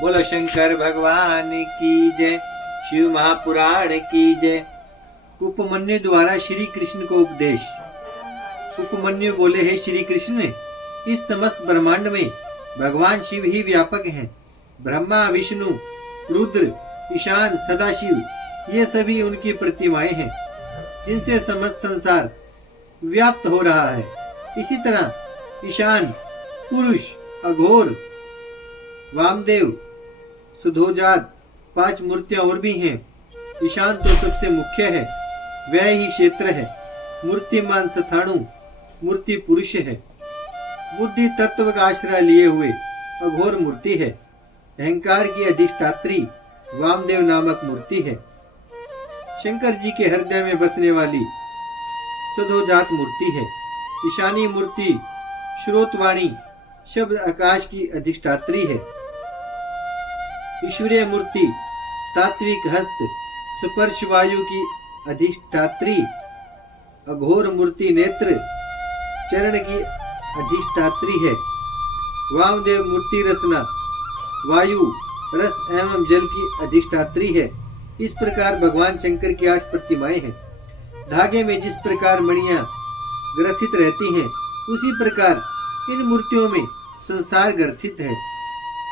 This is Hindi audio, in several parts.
बोलो शंकर भगवान की जय। शिव महापुराण की जय। उपमन्यु द्वारा श्री कृष्ण को उपदेश। उपमन्यु बोले, हे श्री कृष्ण, इस समस्त ब्रह्मांड में भगवान शिव ही व्यापक हैं। ब्रह्मा, विष्णु, रुद्र, ईशान, सदाशिव ये सभी उनकी प्रतिमाएं हैं जिनसे समस्त संसार व्याप्त हो रहा है। इसी तरह ईशान, पुरुष, अघोर, वामदेव, सुधोजात 5 मूर्तियां और भी हैं। ईशान तो सबसे मुख्य है, वह ही क्षेत्र है। मूर्तिमान सथाणु मूर्ति पुरुष है। बुद्धि तत्व का आश्रय लिए हुए अघोर मूर्ति है। अहंकार की अधिष्ठात्री वामदेव नामक मूर्ति है। शंकर जी के हृदय में बसने वाली सुधोजात मूर्ति है। ईशानी मूर्ति श्रोतवाणी शब्द आकाश की अधिष्ठात्री है। ईश्वरीय मूर्ति तात्विक हस्त स्पर्श वायु की अधिष्ठात्री। अघोर मूर्ति नेत्र चरण की अधिष्ठात्री है। वामदेव मूर्ति रसना वायु रस एवं जल की अधिष्ठात्री है। इस प्रकार भगवान शंकर की 8 प्रतिमाएं हैं। धागे में जिस प्रकार मणियां ग्रथित रहती हैं, उसी प्रकार इन मूर्तियों में संसार ग्रथित है।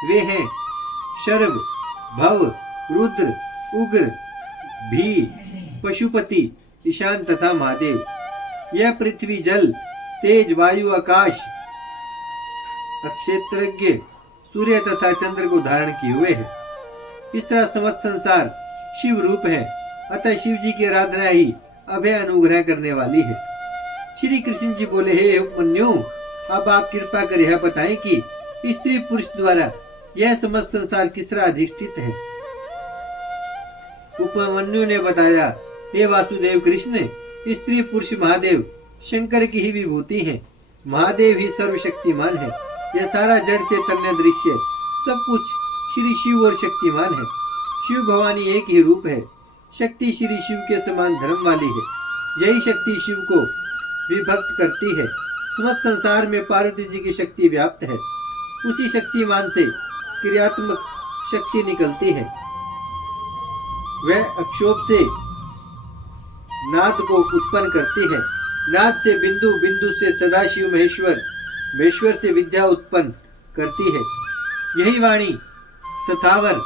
वे हैं शर्व, भव, रुद्र, उग्र, भी, पशुपति, ईशान तथा महादेव। यह पृथ्वी, जल, तेज, वायु, आकाश, अक्षेत्रज्ञ, सूर्य तथा चंद्र को धारण किए हुए है। इस तरह समस्त संसार शिव रूप है। अतः शिव जी की आराधना ही अभय अनुग्रह करने वाली है। श्री कृष्ण जी बोले, हे उपमन्यु, अब आप कृपा कर यह बताएं कि स्त्री पुरुष द्वारा यह समस्त संसार किस तरह अधिष्ठित है। उपमन्यु ने बताया, हे वासुदेव कृष्ण, स्त्री पुरुष महादेव शंकर की ही विभूति है। महादेव ही सर्वशक्तिमान है। यह सारा जड़ चैतन्य दृश्य सब कुछ श्री शिव और शक्तिमान है। शिव भवानी एक ही रूप है। शक्ति श्री शिव के समान धर्म वाली है। यही शक्ति शिव को विभक्त करती है। समस्त संसार में पार्वती जी की शक्ति व्याप्त है। उसी शक्तिमान से क्रियात्मक शक्ति निकलती है। वह अक्षोभ से नाद को उत्पन्न करती है। नाद से बिंदु, बिंदु से सदाशिव महेश्वर, महेश्वर से विद्या उत्पन्न करती है। यही वाणी सथावर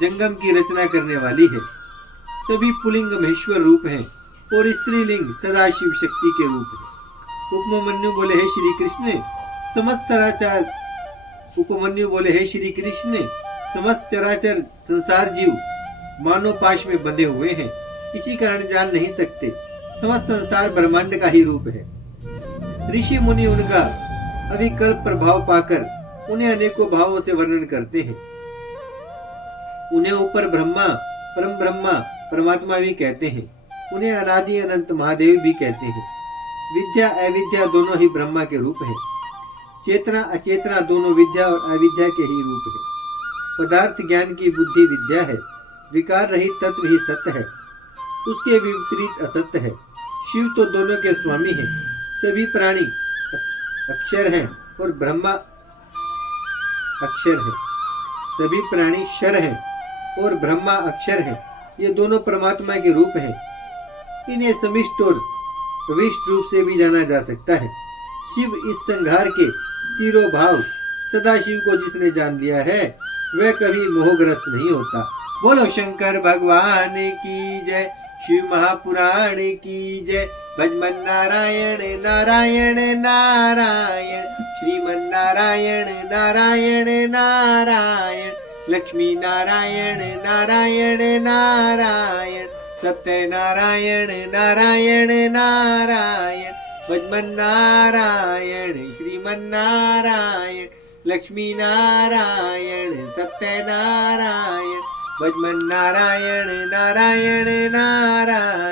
जंगम की रचना करने वाली है। सभी पुलिंग महेश्वर रूप हैं और स्त्रीलिंग सदाशिव शक्ति के रूप है। उपमन्यु बोले, हे श्री कृष्ण, समस्त चराचर संसार जीव मानव पाश में बंधे हुए हैं। इसी कारण जान नहीं सकते। समस्त संसार ब्रह्मांड का ही रूप है। ऋषि मुनि उनका अविकल्प प्रभाव पाकर उन्हें अनेकों भावों से वर्णन करते हैं। उन्हें ऊपर ब्रह्मा, परम ब्रह्मा, परमात्मा भी कहते हैं। उन्हें अनादि अनंत महादेव भी कहते हैं। विद्या अविद्या दोनों ही ब्रह्मा के रूप है। चेतना अचेतना दोनों विद्या और अविद्या के ही रूप है। पदार्थ ज्ञान की बुद्धि विद्या है। विकार रहित तत्व ही सत्य है। उसके विपरीत असत्य है। शिव तो दोनों के स्वामी हैं। सभी प्राणी अक्षर हैं और ब्रह्मा अक्षर है। सभी प्राणी क्षर हैं और ब्रह्मा अक्षर हैं। ये दोनों परमात्मा के रूप हैं। इन्हें समिष्ट और प्रविष्ट रूप से भी जाना जा सकता है। शिव इस संघार के तीरों भाव सदाशिव को जिसने जान लिया है, वह कभी मोहग्रस्त नहीं होता। बोलो शंकर भगवान की जय। शिव महापुराण की जय। भजमन नारायण नारायण नारायण, श्रीमन नारायण नारायण नारायण, लक्ष्मी नारायण नारायण नारायण, सत्य नारायण नारायण नारायण, भजमन नारायण श्रीमन नारायण, लक्ष्मी नारायण सत्य नारायण, भजमन नारायण नारायण नारायण।